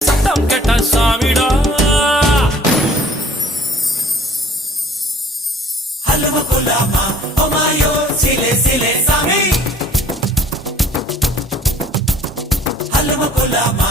சத்தம் கெட்ட சாமிடா ஹல்வா குலாமா ஓமாயோ சிலே சிலே சாமி ஹல்வா குலாமா